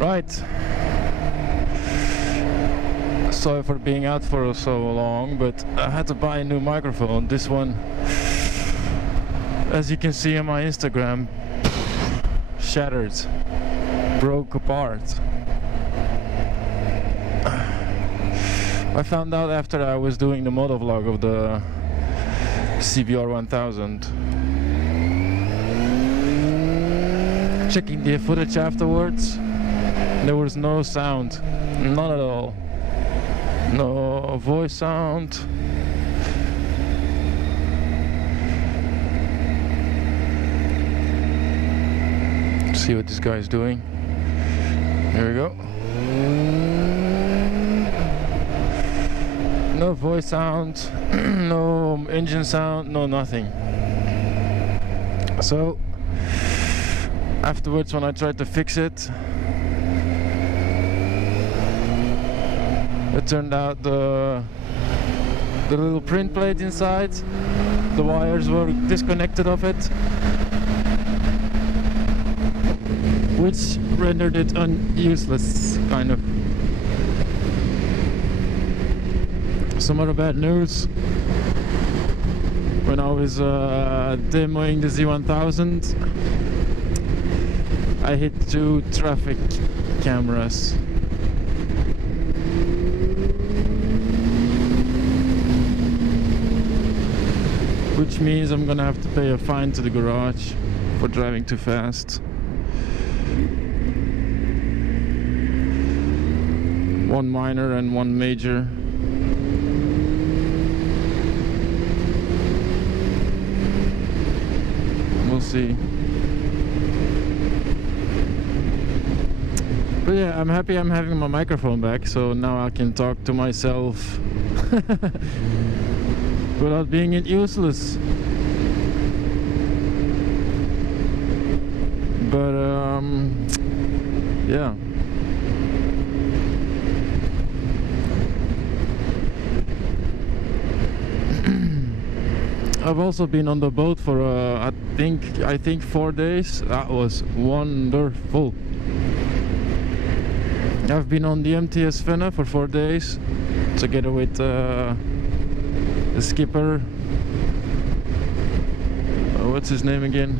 Right. Sorry for being out for so long, but I had to buy a new microphone. This one, as you can see on my Instagram, shattered, broke apart. I found out after I was doing the motovlog of the CBR 1000. Checking the footage afterwards, there was no sound, none at all. No voice sound. See what this guy is doing. Here we go. No voice sound, no engine sound, no nothing. So afterwards, when I tried to fix it, it turned out the little print plate inside, the wires were disconnected of it, which rendered it useless, kind of. Some other bad news. When I was demoing the Z1000, I hit 2 traffic cameras. Which means I'm gonna have to pay a fine to the garage for driving too fast. One minor and one major. We'll see. But yeah, I'm happy I'm having my microphone back, so now I can talk to myself without being useless. But yeah. I've also been on the boat for I think 4 days. That was wonderful. I've been on the MTS Fenne for 4 days together with the skipper. What's his name again?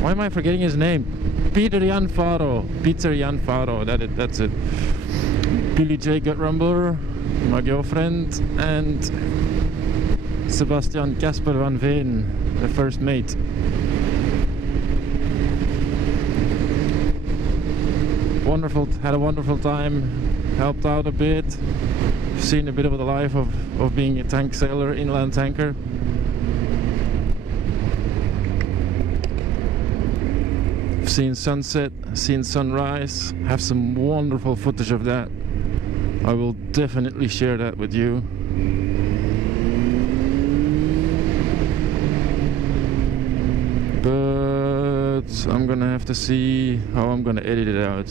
Why am I forgetting his name? Faro. Faro. That's it. Billyjgutrumbler, my girlfriend, and Sebastiaan Kasper van Veen, the first mate. Wonderful, had a wonderful time, helped out a bit, seen a bit of the life of being a tank sailor, inland tanker. Seen sunset, seen sunrise, have some wonderful footage of that. I will definitely share that with you. But I'm gonna have to see how I'm gonna edit it out.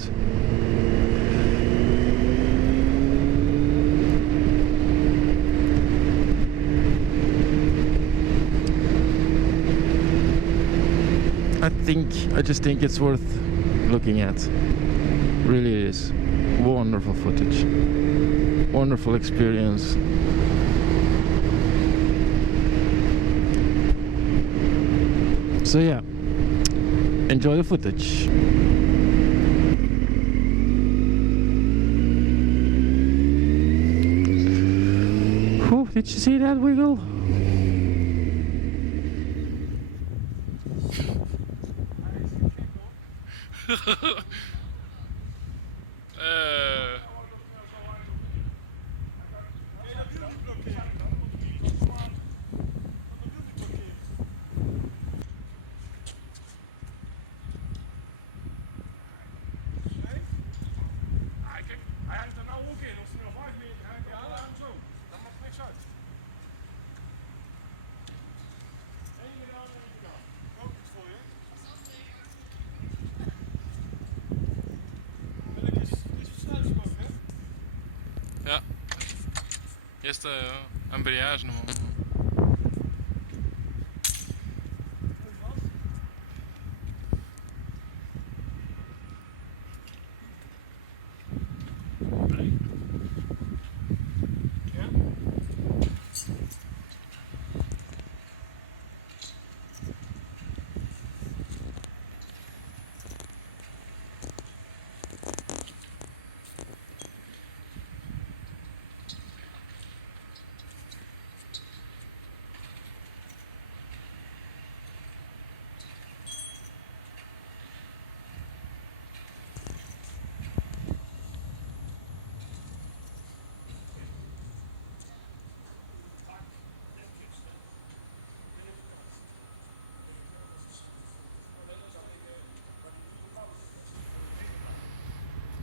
I just think it's worth looking at. Really it is. Wonderful footage. Wonderful experience. So yeah, enjoy the footage. Did you see that wiggle? Ja. Eerst embrayage nog.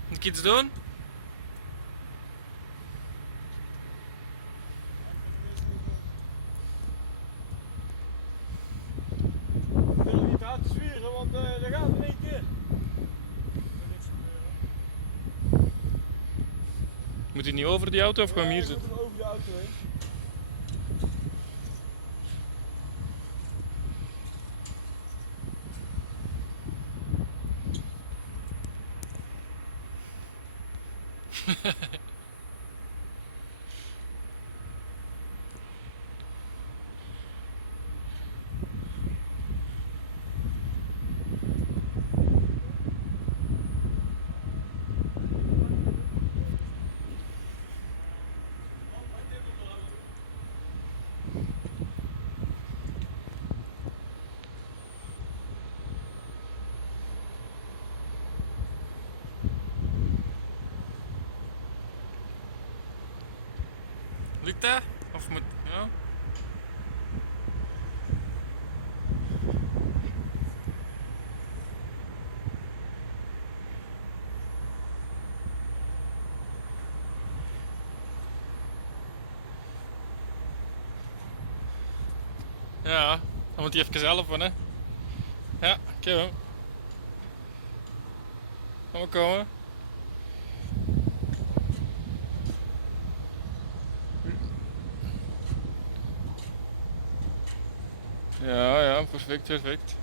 Moet ik iets doen? Ik wil niet hard zwieren, want dat gaat in één keer. Moet hij niet over die auto of gaan we hier zitten? Over de auto heen. Lukt dat? Of moet... Ja? Ja, dan moet hij even helpen, hè. Ja, oké. Kom maar komen. Ja, ja, perfect, perfect.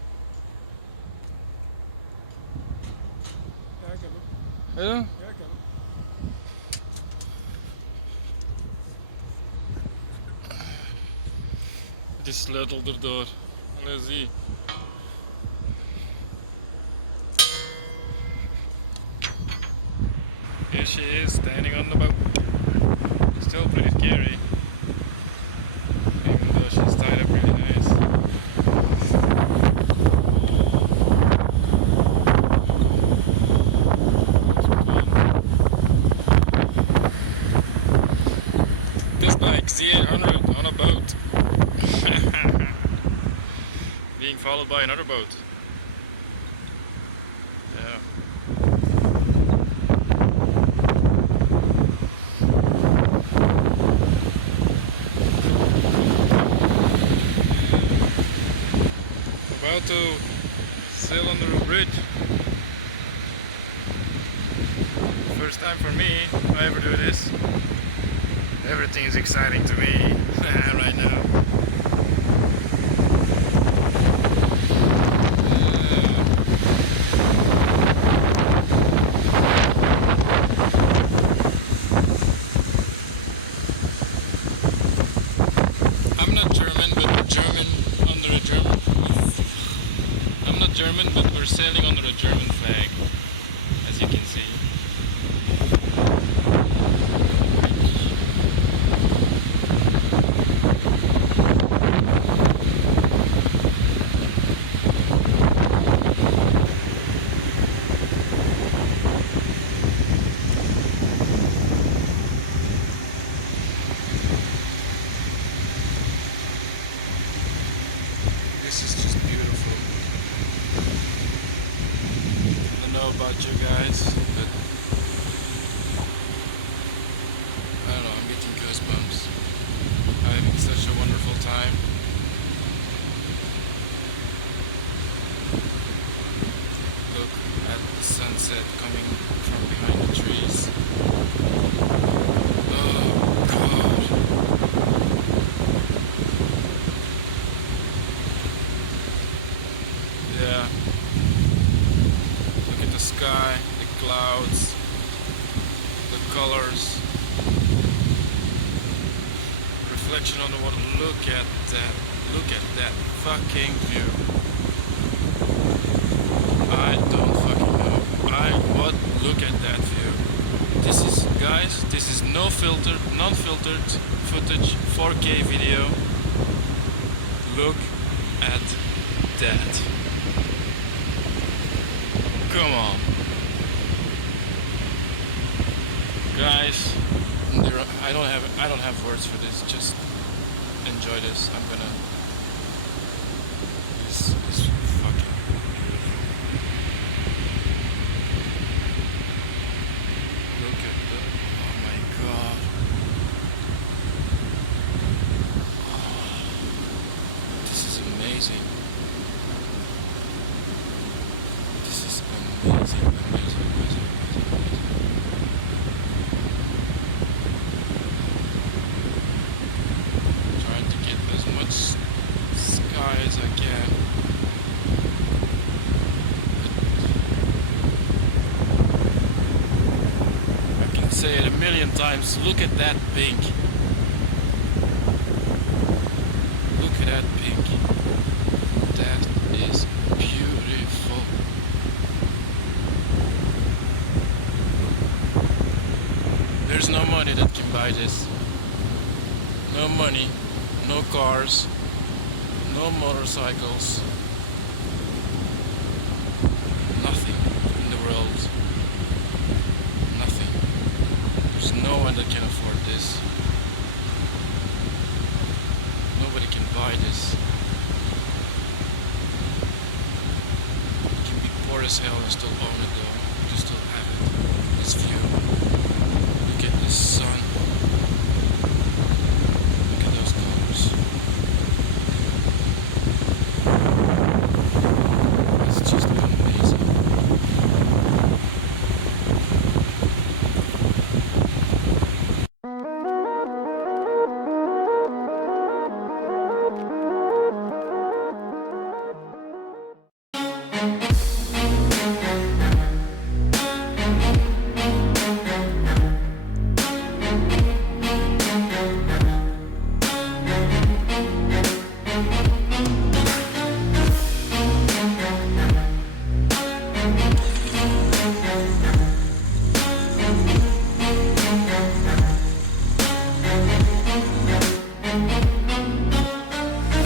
Ja, ik heb hem. Ja? Ja, ik heb hem. Die sleutel erdoor. Allee, zie. Here she is, standing on the boat. Still pretty scary. Even though she's tied up really nice. This bike, see it on a boat. Being followed by another boat. Yeah. About to sail under a bridge. First time for me, if I ever do this. Everything is exciting to me right now. I'm not German, but we're German under a German. I'm not German, but we're sailing under a German flag, as you can see. about you guys, but I don't know, I'm getting goosebumps. I'm having such a wonderful time. Look at the sunset coming from behind the trees. Oh God. Yeah. Look at the sky, the clouds, the colors. Reflection on the water. Look at that. Look at that fucking view. I don't fucking know. What? Look at that view. This is, guys, this is no filter, non-filtered footage, 4K video. Look at that. Come on. Guys, I don't have words for this. Just enjoy this. I'm gonna. This is fucking beautiful. Look at the. Oh my God. Oh, this is amazing. This is amazing. Sky as I can. I can say it a million times. Look at that pink. Look at that pink. That is beautiful. There's no money that can buy this. No money, no cars. No motorcycles, nothing in the world, nothing. There's no one that can afford this. Nobody can buy this. You can be poor as hell and still own it though. You still have it. This view. Look at this sun. Look at those colors.